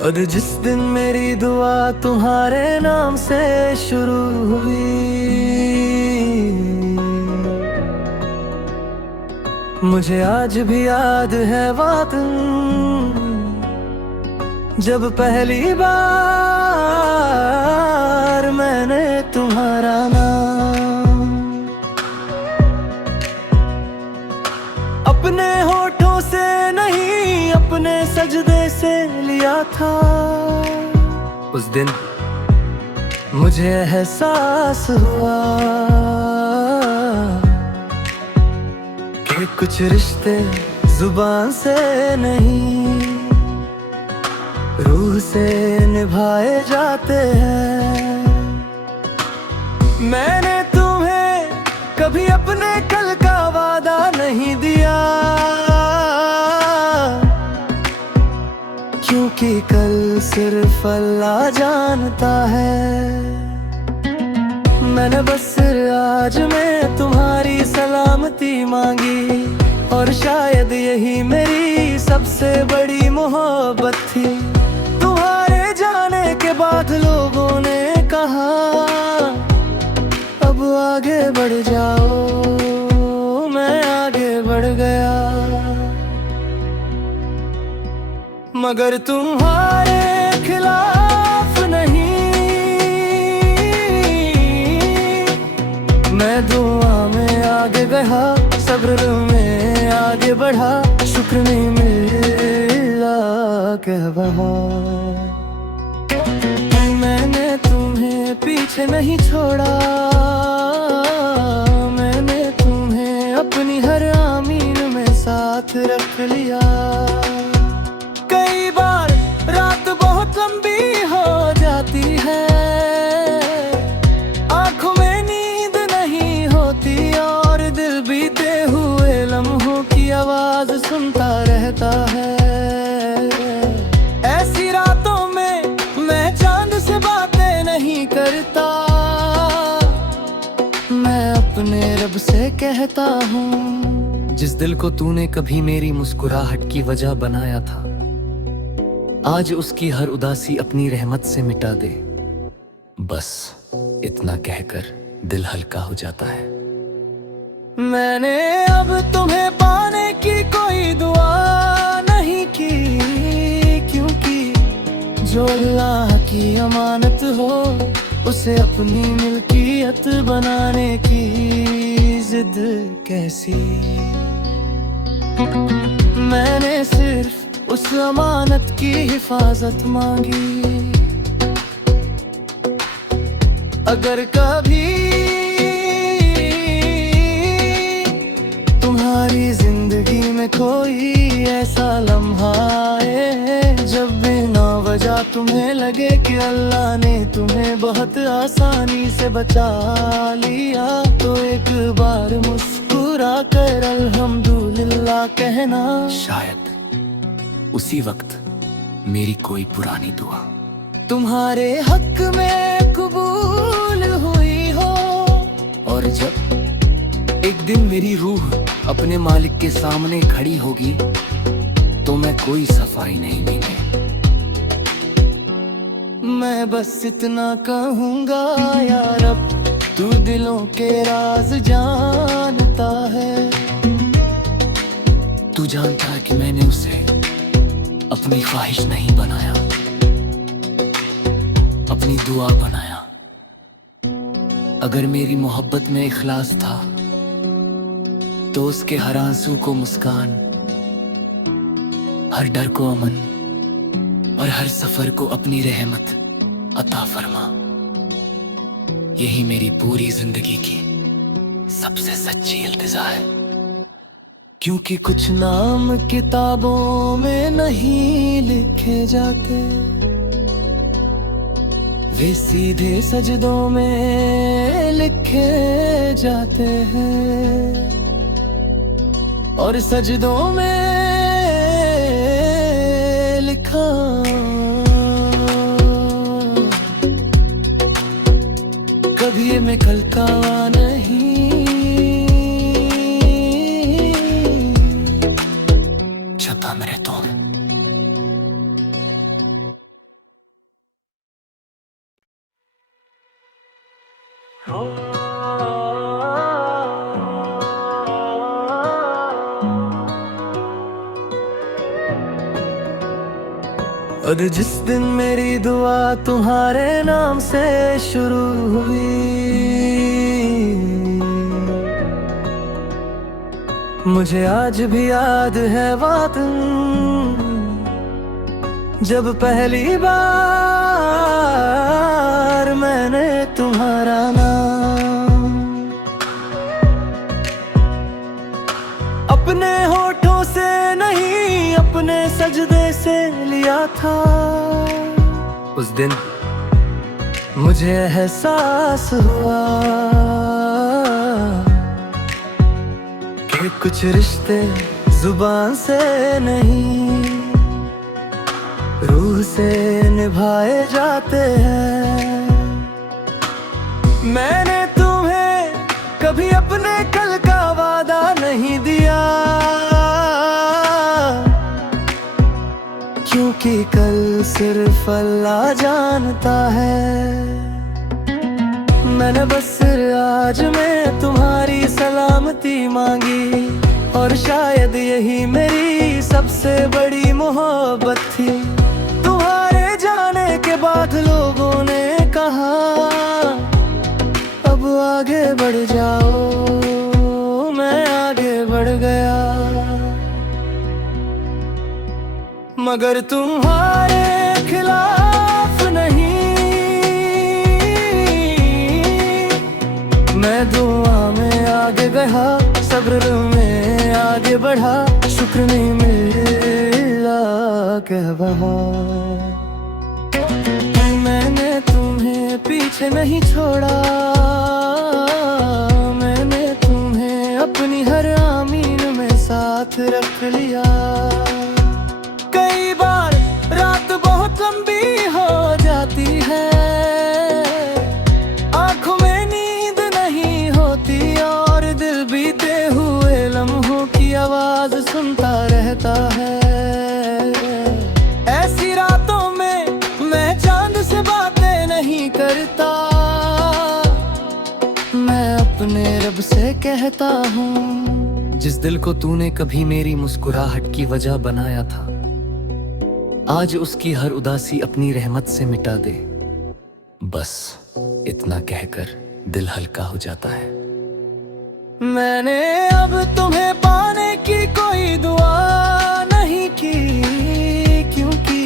और जिस दिन मेरी दुआ तुम्हारे नाम से शुरू हुई, मुझे आज भी याद है बात, जब पहली बार मैंने तुम्हारा नाम अपने होठों से नहीं, अपने सजदे से लिया था। उस दिन मुझे एहसास हुआ कि कुछ रिश्ते जुबान से नहीं, रूह से निभाए जाते हैं। मैंने तुम्हें कभी अपने कल का वादा नहीं दिया, क्योंकि कल सिर्फ अल्लाह जानता है। मैंने बस आज में तुम्हारी सलामती मांगी, और शायद यही मेरी सबसे बड़ी मोहब्बत थी। तुम्हारे जाने के बाद लोगों ने कहा अब आगे बढ़ जाओ, मैं आगे बढ़ गया, मगर तुम्हारे खिलाफ नहीं। मैं दुआ में आगे गया, सब्र में आगे बढ़ा, शुक्र नहीं मिला कह वहाँ। मैंने तुम्हें पीछे नहीं छोड़ा, मैंने तुम्हें अपनी हर आमीन में साथ रख लिया। कई बार रात बहुत लंबी हो जाती है, आंखों में नींद नहीं होती, और दिल बीते हुए लम्हों की आवाज सुनता रहता है। ऐसी रातों में मैं चांद से बातें नहीं करता, मैं अपने रब से कहता हूँ, जिस दिल को तूने कभी मेरी मुस्कुराहट की वजह बनाया था, आज उसकी हर उदासी अपनी रहमत से मिटा दे। बस इतना कहकर दिल हल्का हो जाता है। मैंने अब तुम्हें पाने की कोई दुआ नहीं की, क्योंकि जो अल्लाह की अमानत हो उसे अपनी मिल्कियत बनाने की जिद कैसी। मैंने सिर्फ उस अमानत की हिफाजत मांगी, अगर कभी तुम्हारी जिंदगी में कोई ऐसा लम्हा आए जब बिना वजह तुम्हें लगे कि अल्लाह ने तुम्हें बहुत आसानी से बचा लिया, तो एक बार मुस्कुरा कर अल्हम्दुलिल्लाह कहना। शायद उसी वक्त मेरी कोई पुरानी दुआ तुम्हारे हक में कबूल हुई हो, और जब एक दिन मेरी रूह अपने मालिक के सामने खड़ी होगी, तो मैं कोई सफाई नहीं देंगे। मैं बस इतना कहूँगा या रब, तू दिलों के राज जानता है। तू जानता है कि मैंने उसे अपनी ख्वाहिश नहीं बनाया, अपनी दुआ बनाया। अगर मेरी मोहब्बत में इखलास था, तो उसके हर आंसू को मुस्कान, हर डर को अमन, और हर सफर को अपनी रहमत अता फरमा। यही मेरी पूरी जिंदगी की सबसे सच्ची इल्तिजा है, क्योंकि कुछ नाम किताबों में नहीं लिखे जाते, वे सीधे सजदों में लिखे जाते हैं, और सजदों में लिखा कभी ये मैं कल का नहीं। छता में रहता हूँ। और जिस दिन मेरी दुआ तुम्हारे नाम से शुरू हुई, मुझे आज भी याद है बात, जब पहली बार मैंने तुम्हारा नाम अपने होठों से नहीं अपने सजदे से लिया था। उस दिन मुझे एहसास हुआ कि कुछ रिश्ते जुबान से नहीं रूह से निभाए जाते हैं। मैंने तुम्हें कभी अपने कल का वादा नहीं दिया, क्योंकि कल सिर्फ अल्लाह जानता है। मैंने बस आज में तुम्हारी सलामती मांगी, और शायद यही मेरी सबसे बड़ी मोहब्बत थी। तुम्हारे जाने के बाद लोगों ने कहा अब आगे बढ़ जाओ, मैं आगे बढ़ गया, मगर तुम्हारे खिलाफ नहीं। मैं दुआ में आगे गया, सब्र में आगे बढ़ा, शुक्र नहीं मिला कह बहा। मैंने तुम्हें पीछे नहीं छोड़ा, मैंने तुम्हें अपनी हर आमीन में साथ रख लिया। कई बार रात बहुत लंबी हो जाती है, आंखों में नींद नहीं होती, और दिल बीते हुए लम्हों की आवाज सुनता रहता है। ऐसी रातों में मैं चांद से बातें नहीं करता, मैं अपने रब से कहता हूँ, जिस दिल को तूने कभी मेरी मुस्कुराहट की वजह बनाया था, आज उसकी हर उदासी अपनी रहमत से मिटा दे। बस इतना कहकर दिल हल्का हो जाता है। मैंने अब तुम्हें पाने की कोई दुआ नहीं की, क्योंकि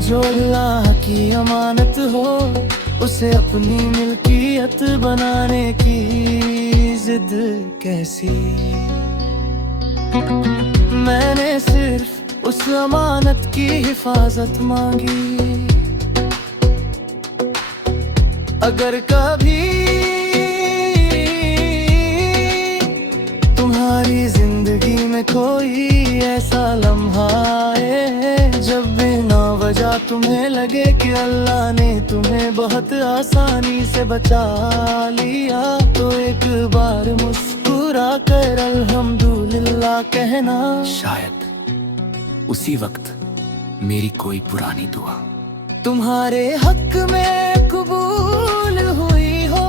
जो अल्लाह की अमानत हो उसे अपनी मिल्कियत बनाने की जिद कैसी। मैंने सिर्फ उस अमानत की हिफाजत मांगी। अगर कभी तुम्हारी जिंदगी में कोई ऐसा लम्हा आए जब बिना वजह तुम्हें लगे कि अल्लाह ने तुम्हें बहुत आसानी से बचा लिया, तो एक बार मुस्कुरा कर अल्हम्दुलिल्लाह कहना। शायद उसी वक्त मेरी कोई पुरानी दुआ तुम्हारे हक में कबूल हुई हो,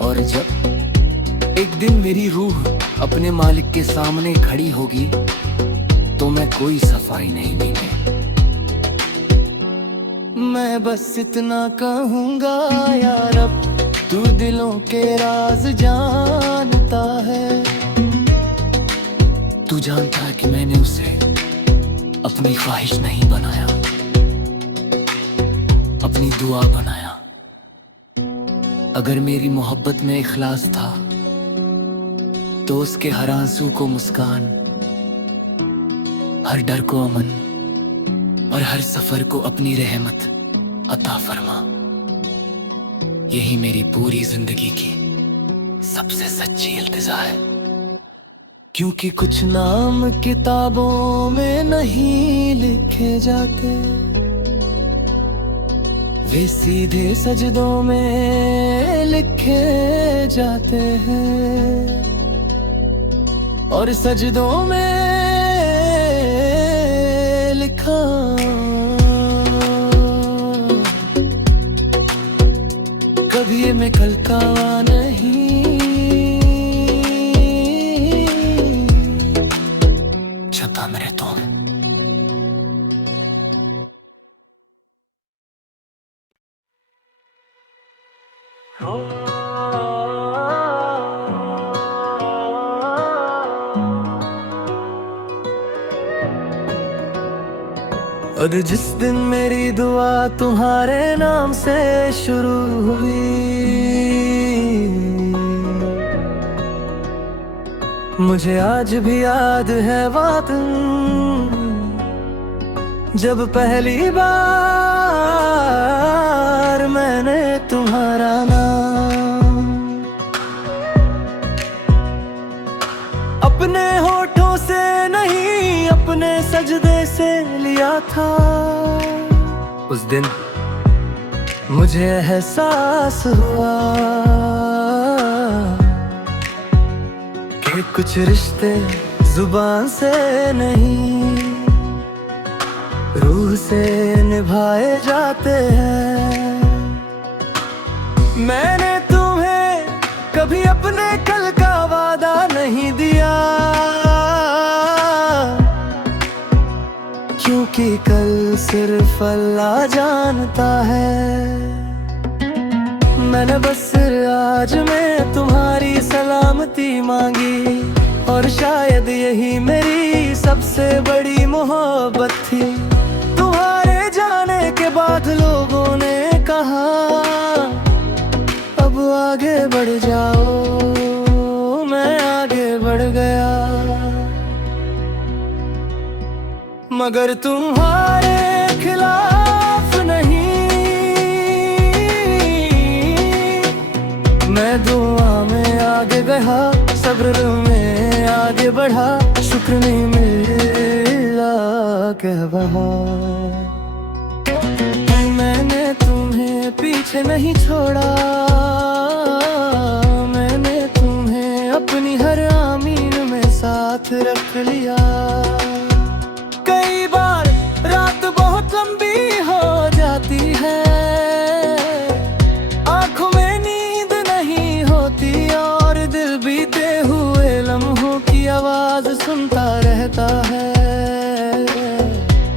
और जब एक दिन मेरी रूह अपने मालिक के सामने खड़ी होगी तो मैं कोई सफाई नहीं देंगे। मैं बस इतना कहूँगा या रब, तू दिलों के राज जानता है। तू जानता है कि मैंने उसे अपनी ख्वाहिश नहीं बनाया, अपनी दुआ बनाया। अगर मेरी मोहब्बत में इखलास था तो उसके हर आंसू को मुस्कान, हर डर को अमन, और हर सफर को अपनी रहमत अता फरमा। यही मेरी पूरी जिंदगी की सबसे सच्ची इल्तिजा है, क्योंकि कुछ नाम किताबों में नहीं लिखे जाते, वे सीधे सजदों में लिखे जाते हैं और सजदों में लिखा कभी ये मैं कल का नहीं, छता मेरे तुम। और जिस दिन मेरी दुआ तुम्हारे नाम से शुरू हुई, मुझे आज भी याद है बात जब पहली बार मैंने तुम्हारा नाम अपने होठों से नहीं अपने सजदे से लिया था। उस दिन मुझे एहसास हुआ कि कुछ रिश्ते जुबान से नहीं रूह से निभाए जाते हैं। मैंने तुम्हें कभी अपने कल का वादा नहीं दिया, क्योंकि कल सिर्फ अल्लाह जानता है। मैंने बस आज में तुम्हारी सलामती मांगी और शायद यही मेरी सबसे बड़ी मोहब्बत थी। तुम्हारे जाने के बाद लोगों ने कहा अब आगे बढ़ जाओ, मैं आगे बढ़ गया, मगर तुम्हारे खिलाफ नहीं। मैं दुआ में आगे बढ़ा, सब्र में आगे बढ़ा, शुक्र नहीं मिला कह बहा। मैंने तुम्हें पीछे नहीं छोड़ा, मैंने तुम्हें अपनी हर आमीन में साथ रख लिया। कई बार रात बहुत लंबी हो जाती है, आंखों में नींद नहीं होती और दिल बीते हुए लम्हों की आवाज सुनता रहता है।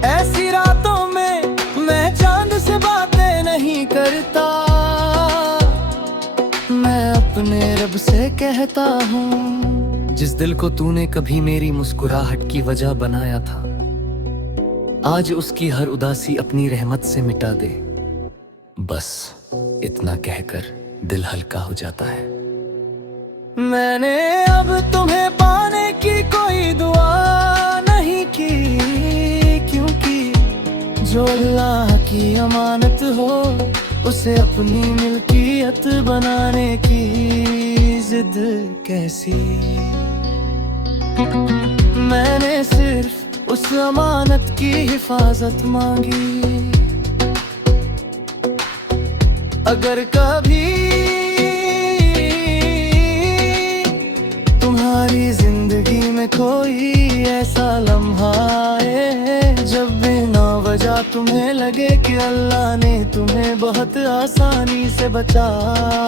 ऐसी रातों में मैं चांद से बातें नहीं करता, मैं अपने रब से कहता हूँ जिस दिल को तूने कभी मेरी मुस्कुराहट की वजह बनाया था, आज उसकी हर उदासी अपनी रहमत से मिटा दे। बस इतना कहकर दिल हल्का हो जाता है। मैंने अब तुम्हें पाने की कोई दुआ नहीं की, क्योंकि जो अल्लाह की अमानत हो उसे अपनी मिल्कियत बनाने की जिद कैसी। मैंने सिर्फ उस अमानत की हिफाजत मांगी। अगर कभी तुम्हारी जिंदगी में कोई ऐसा लम्हा आए जब बिना वजह तुम्हें लगे कि अल्लाह ने तुम्हें बहुत आसानी से बचा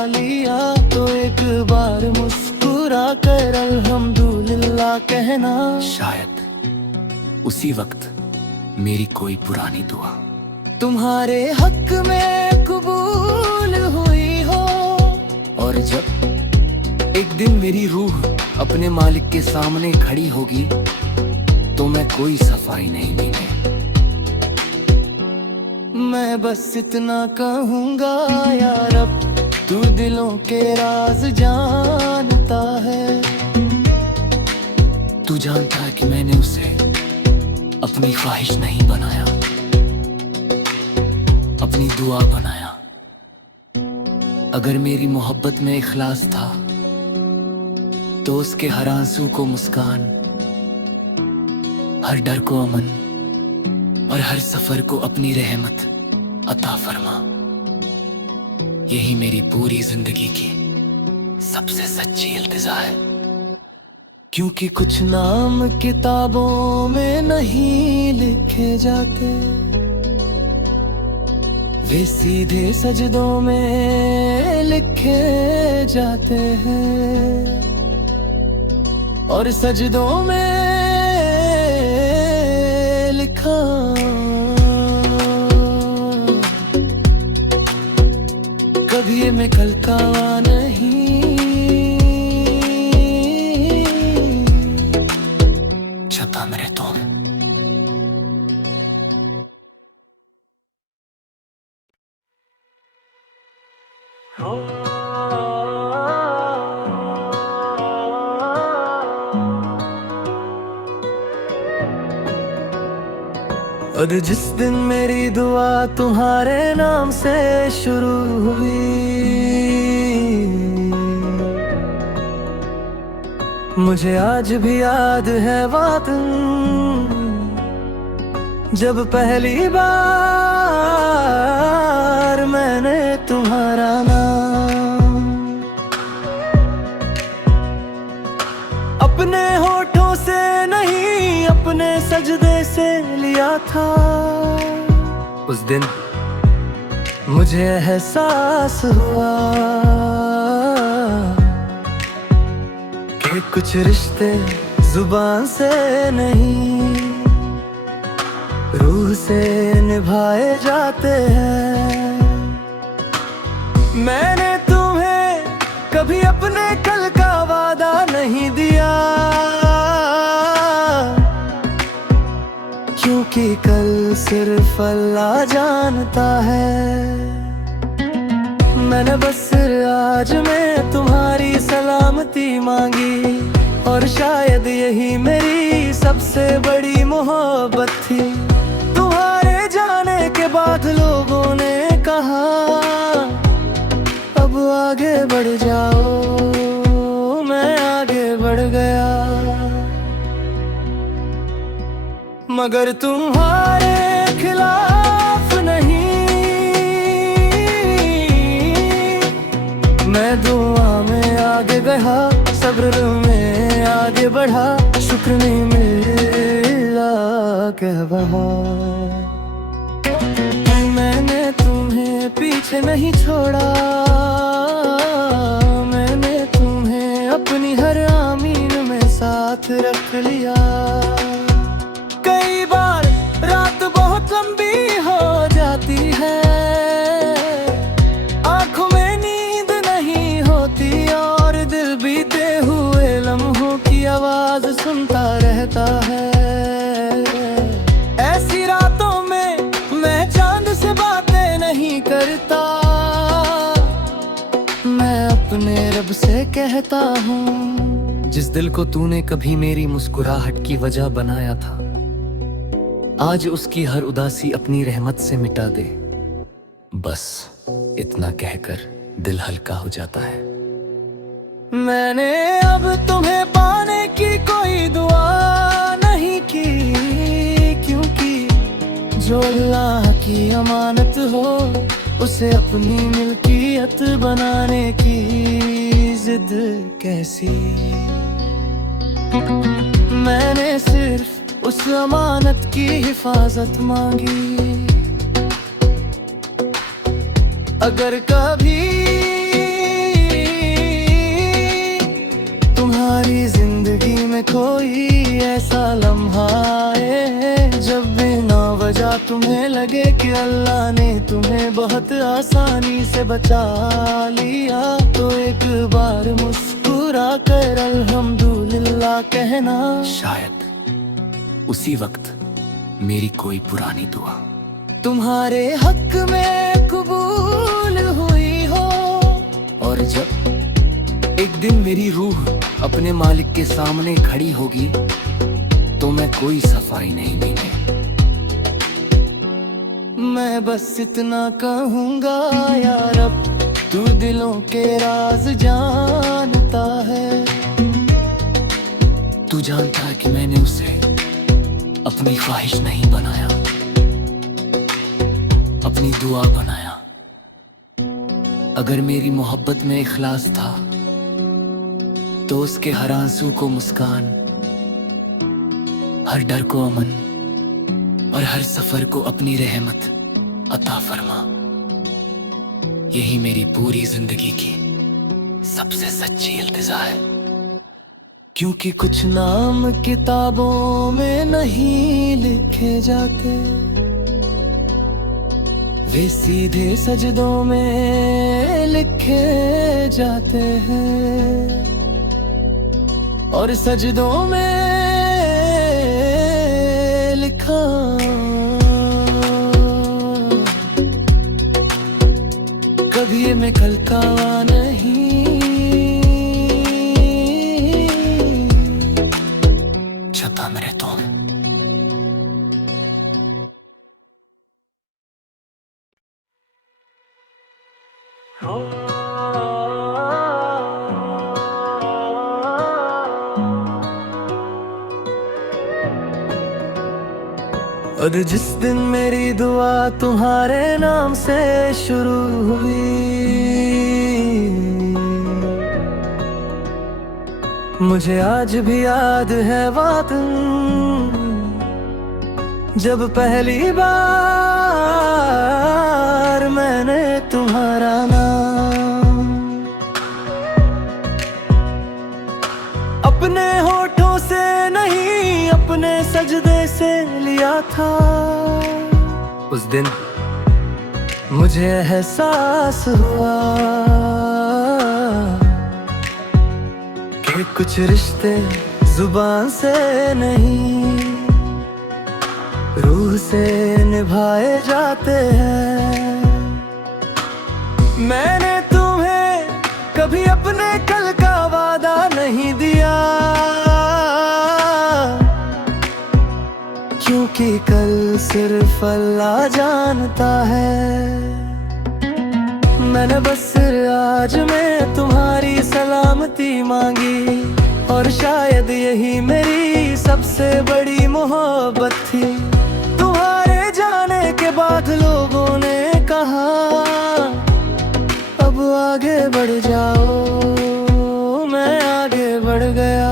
लिया, तो एक बार मुस्कुरा कर अल्हम्दुलिल्लाह कहना। शायद उसी वक्त मेरी कोई पुरानी दुआ तुम्हारे हक में कबूल हुई हो, और जब एक दिन मेरी रूह अपने मालिक के सामने खड़ी होगी तो मैं कोई सफाई नहीं देंगे। मैं बस इतना कहूँगा या रब, तू दिलों के राज जानता है। तू जानता है कि मैंने उसे अपनी ख्वाहिश नहीं बनाया, अपनी दुआ बनाया। अगर मेरी मोहब्बत में इखलास था तो उसके हर आंसू को मुस्कान, हर डर को अमन और हर सफर को अपनी रहमत अता फरमा। यही मेरी पूरी जिंदगी की सबसे सच्ची इल्तिजा है। क्योंकि कुछ नाम किताबों में नहीं लिखे जाते, वे सीधे सजदों में लिखे जाते हैं, और सजदों में लिखा कभी मैं कल का नहीं, छपा मेरे तुम। और जिस दिन मेरी दुआ तुम्हारे नाम से शुरू हुई, मुझे आज भी याद है बात, जब पहली बार मैंने तुम्हारा नाम अपने होठों से नहीं, अपने सजदे से लिया था। उस दिन मुझे एहसास हुआ कि कुछ रिश्ते जुबान से नहीं, रूह से निभाए जाते हैं। मैंने तुम्हें कभी अपने कल का वादा नहीं दिया, क्योंकि कल सिर्फ अल्लाह जानता है। मैंने बस आज में तुम्हारी सलामती मांगी, और शायद यही मेरी सबसे बड़ी मोहब्बत थी। तुम्हारे जाने के बाद लोगों ने कहा अब आगे बढ़ जाओ, मैं आगे बढ़ गया, मगर तुम्हारे खिलाफ नहीं। मैं दुआ में आगे गया, सब्र में आगे बढ़ा, शुक्र नहीं मिला कह वहाँ। मैंने तुम्हें पीछे नहीं छोड़ा, मैंने तुम्हें अपनी हर आमीन में साथ रख लिया। कई बार रात बहुत लंबी हो जाती है, आंखों में नींद नहीं होती, और दिल बीते हुए लम्हों की आवाज सुनता रहता है। ऐसी रातों में मैं चांद से बातें नहीं करता, मैं अपने रब से कहता हूँ, जिस दिल को तूने कभी मेरी मुस्कुराहट की वजह बनाया था, आज उसकी हर उदासी अपनी रहमत से मिटा दे। बस इतना कहकर दिल हल्का हो जाता है। मैंने अब तुम्हें पाने की कोई दुआ नहीं की, क्योंकि जो अल्लाह की अमानत हो उसे अपनी मिल्कियत बनाने की जिद कैसी। मैंने सिर्फ उस अमानत की हिफाजत मांगी। अगर कभी तुम्हारी जिंदगी में कोई ऐसा लम्हा आए जब बिना वजह तुम्हें लगे कि अल्लाह ने तुम्हें बहुत आसानी से बचा लिया, तो एक बार मुस्कुरा कर अल्हम्दुलिल्लाह कहना। शायद उसी वक्त मेरी कोई पुरानी दुआ तुम्हारे हक में कबूल हुई हो, और जब एक दिन मेरी रूह अपने मालिक के सामने खड़ी होगी तो मैं कोई सफाई नहीं देंगे। मैं बस इतना कहूँगा या रब, तू दिलों के राज जानता है। तू जानता है कि मैंने उसे अपनी ख्वाहिश नहीं बनाया, अपनी दुआ बनाया। अगर मेरी मोहब्बत में इखलास था तो उसके हर आंसू को मुस्कान, हर डर को अमन और हर सफर को अपनी रहमत अता फरमा। यही मेरी पूरी जिंदगी की सबसे सच्ची इल्तिजा है। क्योंकि कुछ नाम किताबों में नहीं लिखे जाते, वे सीधे सजदों में लिखे जाते हैं और सजदों में लिखा कभी मैं कल का नहीं, छता में रहता हूं। और जिस दिन मेरी दुआ तुम्हारे नाम से शुरू हुई, मुझे आज भी याद है वो दिन जब पहली बार मैंने तुम्हारा नाम अपने होठों से नहीं अपने सजदे से लिया था। उस दिन मुझे एहसास हुआ कि कुछ रिश्ते जुबान से नहीं रूह से निभाए जाते हैं। मैंने तुम्हें कभी अपने कल का वादा नहीं दिया, क्योंकि कल सिर्फ अल्लाह जानता है। मैंने बस आज में तुम्हारी सलामती मांगी और शायद यही मेरी सबसे बड़ी मोहब्बत थी। तुम्हारे जाने के बाद लोगों ने कहा अब आगे बढ़ जाओ, मैं आगे बढ़ गया।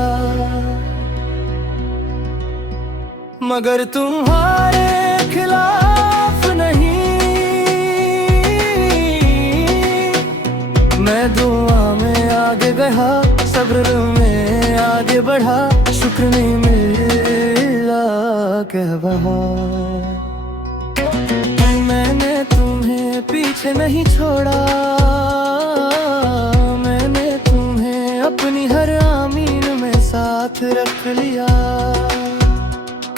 मगर तुम्हारे खिलाफ नहीं, मैं दुआ में आगे गया, सब्र में आगे बढ़ा, शुक्र नहीं मिला कह बहा। मैंने तुम्हें पीछे नहीं छोड़ा, मैंने तुम्हें अपनी हर आमीन में साथ रख लिया।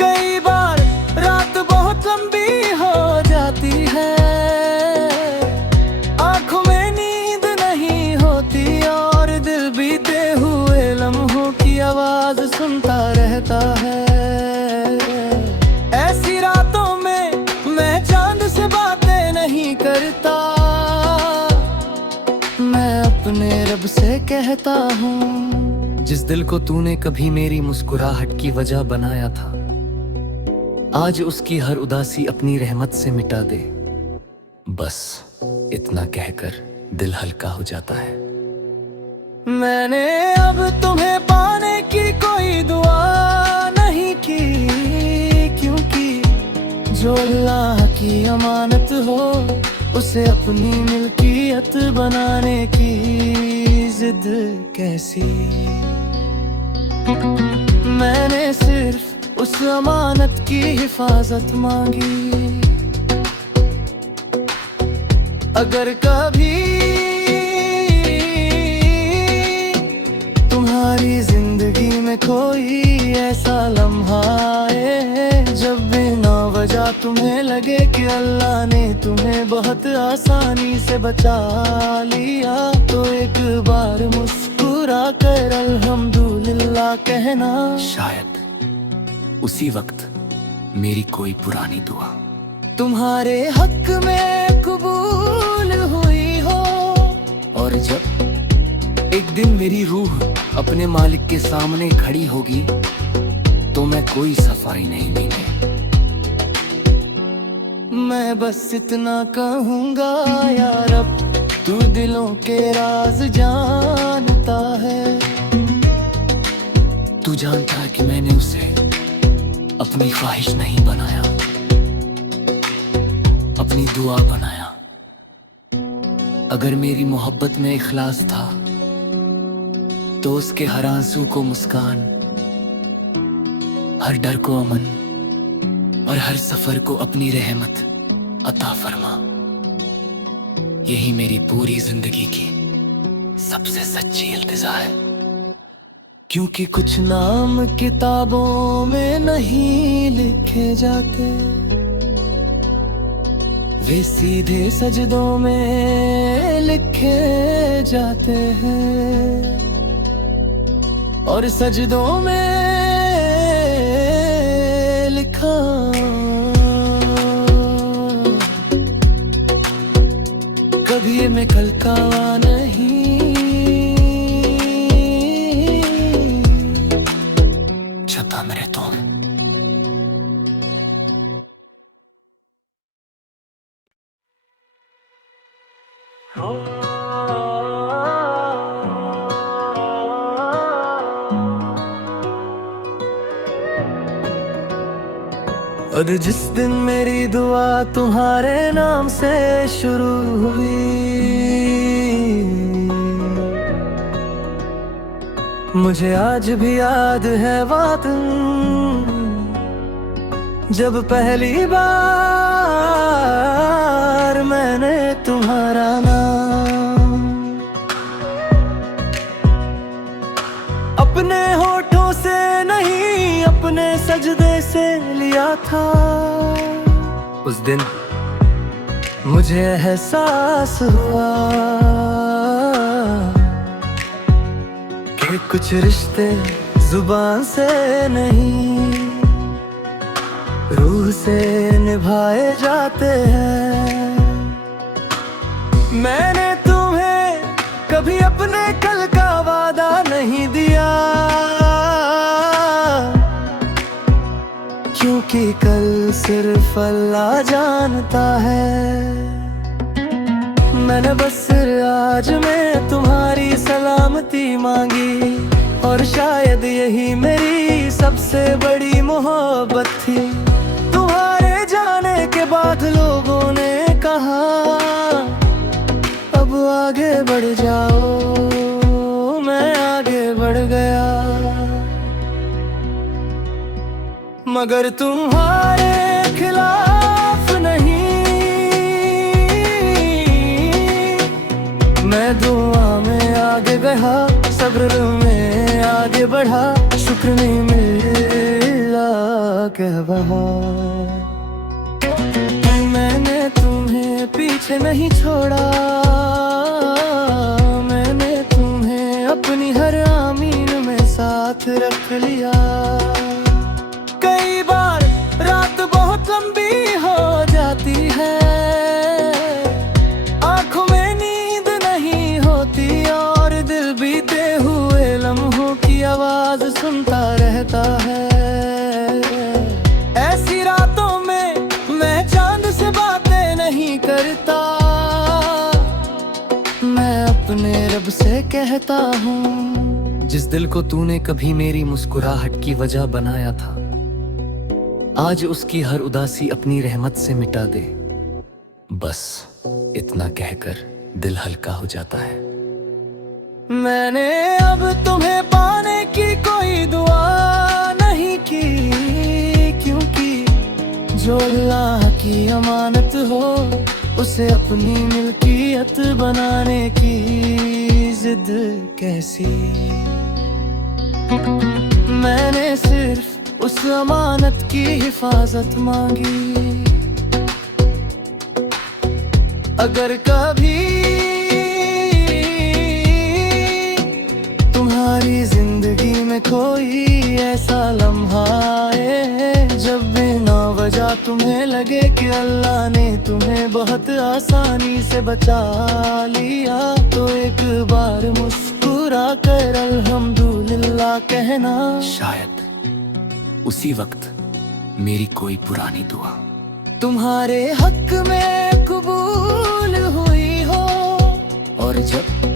कई बार रात बहुत लंबी हो जाती है, आंखों में नींद नहीं होती और दिल बीते हुए लम्हों की आवाज सुनता रहता है। ऐसी रातों में मैं चांद से बातें नहीं करता, मैं अपने रब से कहता हूँ जिस दिल को तूने कभी मेरी मुस्कुराहट की वजह बनाया था, आज उसकी हर उदासी अपनी रहमत से मिटा दे। बस इतना कहकर दिल हल्का हो जाता है। मैंने अब तुम्हें पाने की कोई दुआ नहीं की, क्योंकि जो अल्लाह की अमानत हो उसे अपनी मिल्कियत बनाने की जिद कैसी। मैंने सिर्फ उस अमानत की हिफाजत मांगी। अगर कभी तुम्हारी जिंदगी में कोई ऐसा लम्हा आए जब बिना वजह तुम्हें लगे कि अल्लाह ने तुम्हें बहुत आसानी से बचा लिया, तो एक बार मुस्कुरा कर अल्हम्दुलिल्लाह कहना। शायद उसी वक्त मेरी कोई पुरानी दुआ तुम्हारे हक में कबूल हुई हो, और जब एक दिन मेरी रूह अपने मालिक के सामने खड़ी होगी तो मैं कोई सफाई नहीं देंगे। मैं बस इतना कहूँगा या रब तू दिलों के राज जानता है। तू जानता है कि मैंने उसे अपनी ख्वाहिश नहीं बनाया, अपनी दुआ बनाया। अगर मेरी मोहब्बत में इखलास था तो उसके हर आंसू को मुस्कान, हर डर को अमन और हर सफर को अपनी रहमत अता फरमा। यही मेरी पूरी जिंदगी की सबसे सच्ची इल्तिजा है। क्योंकि कुछ नाम किताबों में नहीं लिखे जाते, वे सीधे सजदों में लिखे जाते हैं। और सजदों में लिखा कभी मैं कल का नहीं, छता में रहता हूं। और जिस दिन मेरी दुआ तुम्हारे नाम से शुरू हुई, मुझे आज भी याद है बात जब पहली बार मैंने तुम्हारा नाम अपने होठों से नहीं अपने सजदे से लिया था। उस दिन मुझे एहसास हुआ कि कुछ रिश्ते जुबान से नहीं रूह से निभाए जाते हैं। मैंने तुम्हें कभी अपने कल का वादा नहीं दिया, क्योंकि कल सिर्फ अल्लाह जानता है। मैंने बस आज में तुम्हारी सलामती मांगी, और शायद यही मेरी सबसे बड़ी मोहब्बत थी। तुम्हारे जाने के बाद लोगों ने कहा अब आगे बढ़ जाओ, मैं आगे बढ़ गया। मगर तुम्हारे खिलाफ नहीं, मैं दुआ में आगे बढ़ा, सब्र में आगे बढ़ा, शुक्र नहीं मिला कह बहा। मैंने तुम्हें पीछे नहीं छोड़ा, मैंने तुम्हें अपनी हर आमीन में साथ रख लिया। कई बार रात बहुत लंबी हो जाती है, आंखों में नींद नहीं होती, और दिल बीते हुए लम्हों की आवाज सुनता रहता है। ऐसी रातों में मैं चांद से बातें नहीं करता, मैं अपने रब से कहता हूँ, जिस दिल को तूने कभी मेरी मुस्कुराहट की वजह बनाया था, आज उसकी हर उदासी अपनी रहमत से मिटा दे। बस इतना कहकर दिल हल्का हो जाता है। मैंने अब तुम्हें पाने की कोई दुआ नहीं की, क्योंकि जो अल्लाह की अमानत हो उसे अपनी मिल्कियत बनाने की जिद कैसी। मैंने सिर्फ उस अमानत की हिफाजत मांगी। अगर कभी तुम्हारी जिंदगी में कोई ऐसा लम्हा आए जब बिना वजह तुम्हें लगे कि अल्लाह ने तुम्हें बहुत आसानी से बचा लिया, तो एक बार मुस्कुरा कर अल्हम्दुलिल्लाह कहना। शायद उसी वक्त मेरी कोई पुरानी दुआ तुम्हारे हक में कबूल हुई हो, और जब